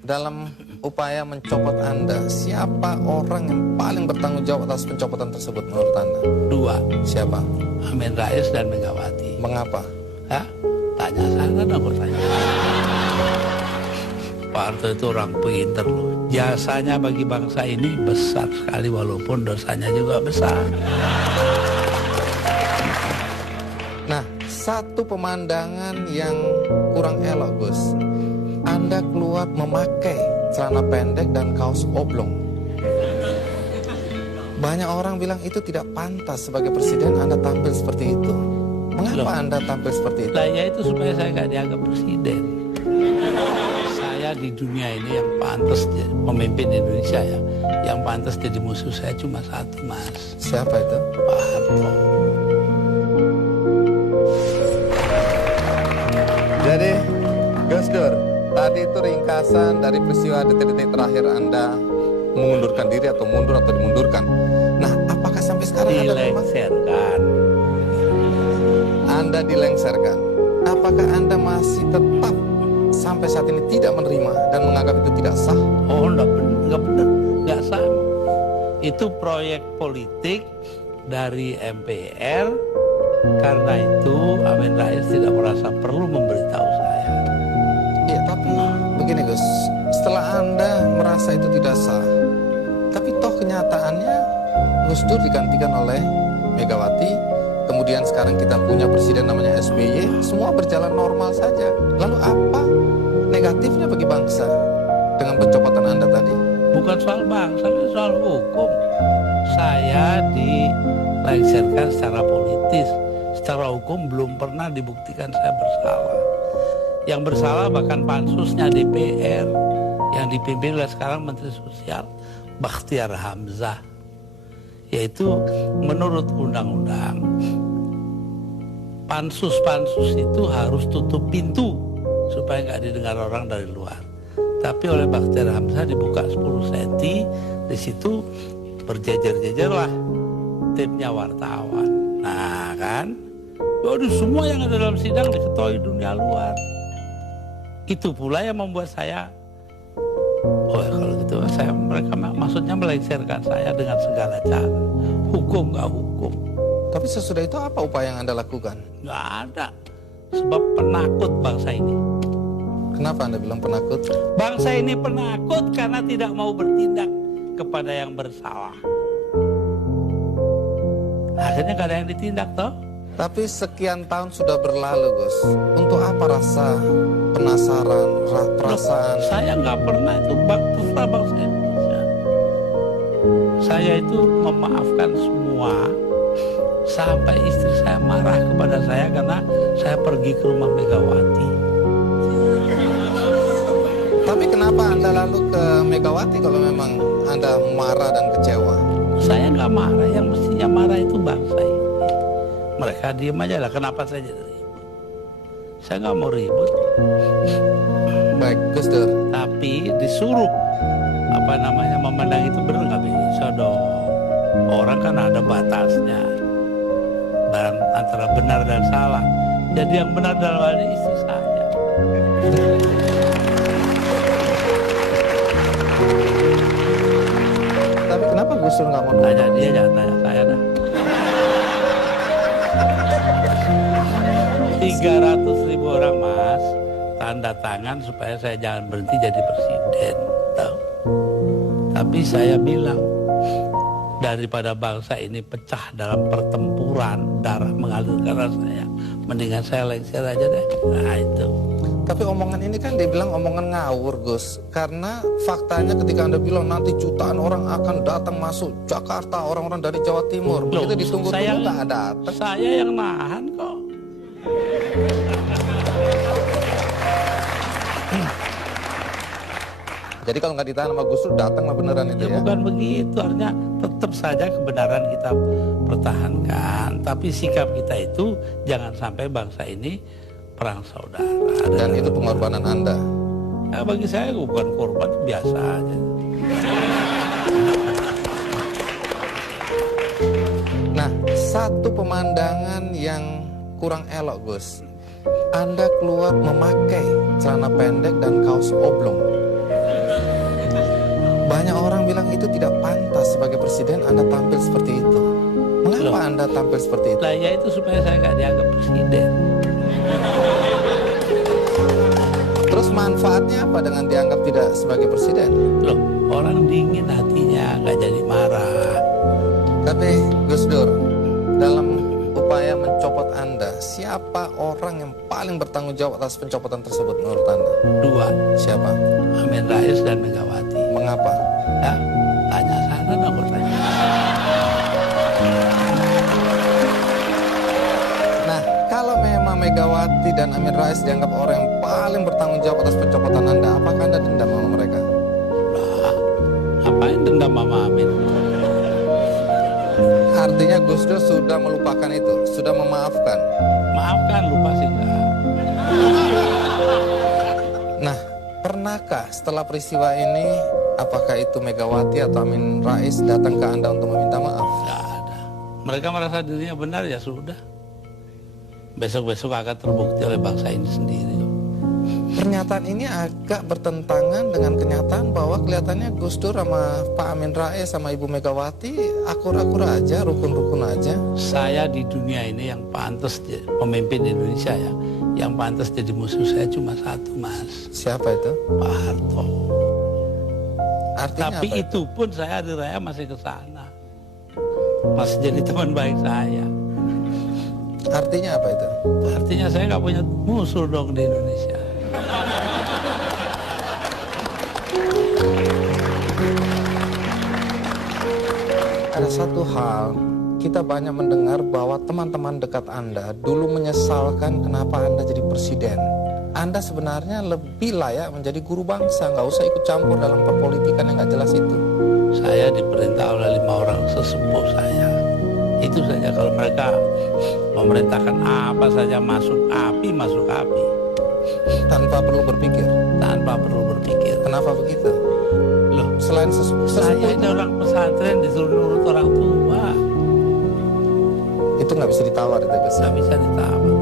Dalam upaya mencopot Anda, siapa orang yang paling bertanggung jawab atas pencopotan tersebut menurut Anda? Dua. Siapa? Amin Rais dan Megawati. Mengapa? Hah? Tanya sana dong, aku tanya. Pak Harto itu orang pinter loh. Jasanya bagi bangsa ini besar sekali walaupun dosanya juga besar. Nah, satu pemandangan yang kurang elok, Gus. Anda keluar memakai celana pendek dan kaos oblong. Banyak orang bilang itu tidak pantas sebagai presiden Anda tampil seperti itu. Mengapa Anda tampil seperti itu? Lah ya itu supaya saya nggak dianggap presiden. Saya di dunia ini yang pantas pemimpin Indonesia ya. Yang pantas jadi musuh saya cuma satu, Mas. Siapa itu? Pak Harto. Jadi, Gus Dur, tadi itu ringkasan dari peristiwa detik-detik terakhir Anda mengundurkan diri atau mundur atau dimundurkan. Nah, apakah sampai sekarang Anda dilengserkan? Apakah Anda masih tetap sampai saat ini tidak menerima dan menganggap itu tidak sah? Oh, enggak benar, enggak sah. Itu proyek politik dari MPR. Karena itu Amin Rais tidak merasa perlu memberitahu saya. Ya, tapi begini Gus, setelah Anda merasa itu tidak sah, tapi toh kenyataannya Gus Dur digantikan oleh Megawati, kemudian sekarang kita punya presiden namanya SBY, semua berjalan normal saja. Lalu apa negatifnya bagi bangsa dengan pencopotan Anda tadi? Bukan soal bangsa, ini soal hukum. Saya dilengserkan secara politis. Secara hukum belum pernah dibuktikan saya bersalah. Yang bersalah bahkan pansusnya DPR yang dipimpin oleh sekarang Menteri Sosial Bakhtiar Hamzah. Yaitu menurut undang-undang pansus-pansus itu harus tutup pintu supaya nggak didengar orang dari luar. Tapi oleh Bakhtiar Hamzah dibuka 10 cm, di situ berjejer-jejerlah timnya wartawan. Nah kan, waduh semua yang ada dalam sidang diketahui dunia luar. Itu pula yang membuat saya, oh kalau gitu mereka maksudnya melengsarkan saya dengan segala cara. Hukum nggak hukum. Tapi sesudah itu apa upaya yang Anda lakukan? Nggak ada, sebab penakut bangsa ini. Kenapa Anda bilang penakut? Bangsa ini penakut karena tidak mau bertindak kepada yang bersalah. Akhirnya gak ada yang ditindak toh. Tapi sekian tahun sudah berlalu Gus. Untuk apa rasa penasaran, perasaan? Saya nggak pernah itu terserah bangsa Indonesia. Saya itu memaafkan semua. Sampai istri saya marah kepada saya karena saya pergi ke rumah Megawati. Tapi kenapa Anda lalu ke Megawati kalau memang Anda marah dan kecewa? Saya nggak marah, yang mestinya marah itu bangsa ini. Mereka diem aja lah, kenapa saya jadi ribut? Saya nggak mau ribut. Baik, Gus Dur. Tapi disuruh memandang itu benar nggak bisa dong. Orang kan ada batasnya. Antara benar dan salah. Jadi yang benar dalam hal ini istri saya. Tapi kenapa Gus Dur nggak mau tanya dia, jangan tanya saya dah. 300.000 orang Mas tanda tangan supaya saya jangan berhenti jadi presiden, tahu? Tapi saya bilang daripada bangsa ini pecah dalam pertempuran darah mengalir karena saya, mendingan saya lengser aja deh. Nah itu. Tapi omongan ini kan dibilang omongan ngawur Gus. Karena faktanya ketika Anda bilang nanti jutaan orang akan datang masuk Jakarta, orang-orang dari Jawa Timur. Begitu ditunggu-tunggu tak ada datang. Saya yang nahan kok. Jadi kalau nggak ditahan sama Gus Dur datanglah beneran itu ya? Bukan begitu, artinya tetap saja kebenaran kita pertahankan. Tapi sikap kita itu jangan sampai bangsa ini perang saudara. Dan itu pengorbanan Anda? Ya, bagi saya bukan korban, biasa aja. Nah, satu pemandangan yang kurang elok Gus. Anda keluar memakai celana pendek dan kaos oblong. Banyak orang bilang itu tidak pantas sebagai presiden Anda tampil seperti itu. Mengapa Loh. Anda tampil seperti itu? Lah ya itu supaya saya nggak dianggap presiden. Terus manfaatnya apa dengan dianggap tidak sebagai presiden? Loh, orang dingin hatinya, nggak jadi marah. Tapi Gus Dur, dalam upaya mencopot Anda, siapa orang yang paling bertanggung jawab atas pencopotan tersebut menurut Anda? 2, Siapa? Amin Rais dan Megawati. Mengapa? Ya, tanya sana dong, aku tanya. Nah, kalau memang Megawati dan Amin Rais dianggap orang yang paling bertanggung jawab atas pencopotan Anda, apakah Anda dendam sama mereka? Lah, ngapain dendam sama Amin? Artinya Gus Dur sudah melupakan itu, sudah memaafkan. Maafkan, lupa sih enggak. Nah, pernahkah setelah peristiwa ini, apakah itu Megawati atau Amin Rais datang ke Anda untuk meminta maaf? Nggak ada. Mereka merasa dirinya benar, ya sudah. Besok-besok akan terbukti oleh bangsa ini sendiri. Pernyataan ini agak bertentangan dengan kenyataan bahwa kelihatannya Gus Dur sama Pak Amin Rais sama Ibu Megawati akur-akur aja, rukun-rukun aja. Saya di dunia ini yang pantas pemimpin Indonesia ya, yang pantas jadi musuh saya cuma satu, Mas. Siapa itu? Pak Harto. Artinya Tapi apa itu pun saya hari raya masih ke sana. Masih jadi teman baik saya. Artinya apa itu? Artinya saya nggak punya musuh dong di Indonesia. Ada satu hal, kita banyak mendengar bahwa teman-teman dekat Anda dulu menyesalkan kenapa Anda jadi presiden. Anda sebenarnya lebih layak menjadi guru bangsa, nggak usah ikut campur dalam perpolitikan yang nggak jelas itu. Saya diperintah oleh 5 orang sesepuh saya. Itu saja, kalau mereka memerintahkan apa saja masuk api, Tanpa perlu berpikir. tanpa perlu berpikir. Kenapa begitu? Loh, Selain saya sesepuh ini orang pesantren disuruh nurut orang tua. itu nggak bisa ditawar itu Gus. Nggak bisa ditawar.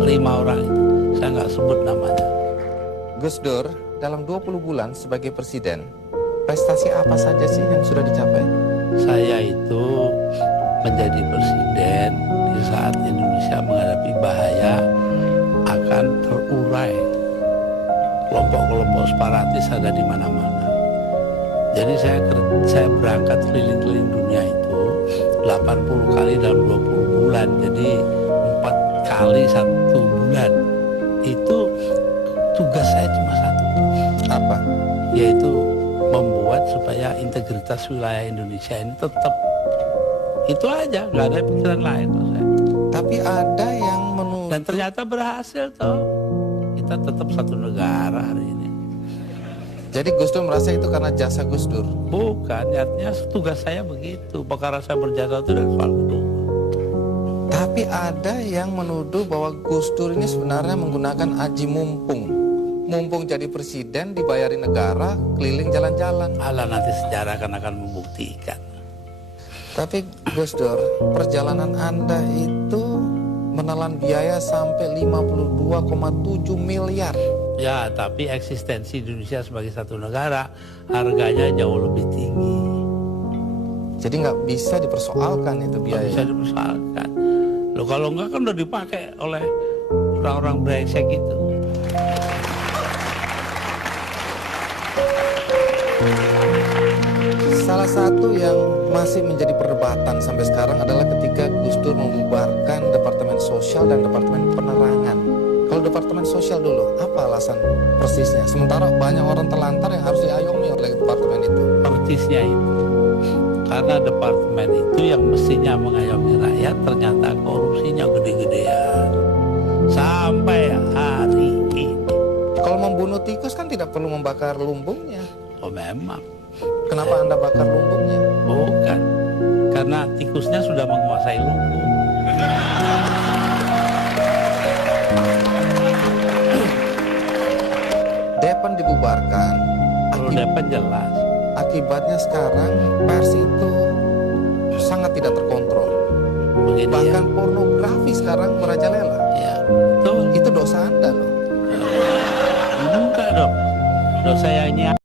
5 orang itu, saya nggak sebut namanya. Gus Dur, dalam 20 bulan sebagai presiden, prestasi apa saja sih yang sudah dicapai? Saya itu menjadi presiden di saat Indonesia menghadapi bahaya akan terurai. Kelompok-kelompok separatis ada di mana-mana. Jadi saya berangkat keliling-keliling dunia itu 80 kali dalam 20 bulan. Jadi 4 kali 1 bulan. Itu tugas saya cuma satu. Apa? Yaitu membuat supaya integritas wilayah Indonesia ini tetap. Itu aja, nggak ada pikiran lain loh saya. Tapi ada yang Dan ternyata berhasil toh. Kita tetap satu negara hari ini. Jadi Gus Dur merasa itu karena jasa Gus Dur. Bukan, artinya tugas saya begitu. Perkara saya berjasa itu dari soal kedua. Tapi ada yang menuduh bahwa Gus Dur ini sebenarnya menggunakan aji mumpung. Mumpung jadi presiden, dibayari negara, keliling jalan-jalan. Alah, nanti sejarah akan membuktikan. Tapi Gus Dur, perjalanan Anda itu menelan biaya sampai 52,7 miliar. Ya, tapi eksistensi Indonesia sebagai satu negara harganya jauh lebih tinggi. Jadi nggak bisa dipersoalkan itu Nggak biaya. bisa dipersoalkan. Loh, kalau enggak kan udah dipakai oleh orang-orang brengsek itu. Salah satu yang masih menjadi perdebatan sampai sekarang adalah ketika Gus Dur membubarkan Departemen Sosial dan Departemen Penerangan. Kalau Departemen Sosial dulu, apa alasan persisnya? Sementara banyak orang terlantar yang harus diayomi oleh departemen itu. Persisnya itu. Karena departemen itu yang mestinya mengayomi rakyat, ternyata korupsinya gede-gedean. Sampai hari ini. Kalau membunuh tikus kan tidak perlu membakar lumbungnya. Oh memang. Kenapa Anda bakar lumbungnya? Bukan. Karena tikusnya sudah menguasai lumbung. Depan dibubarkan. Kalau depan jelas. Akibatnya sekarang pers itu sangat tidak terkontrol. Begini Bahkan pornografi sekarang merajalela. ya. Ya, betul. Itu dosa dosa Anda loh. Enggak dong. Dosa yang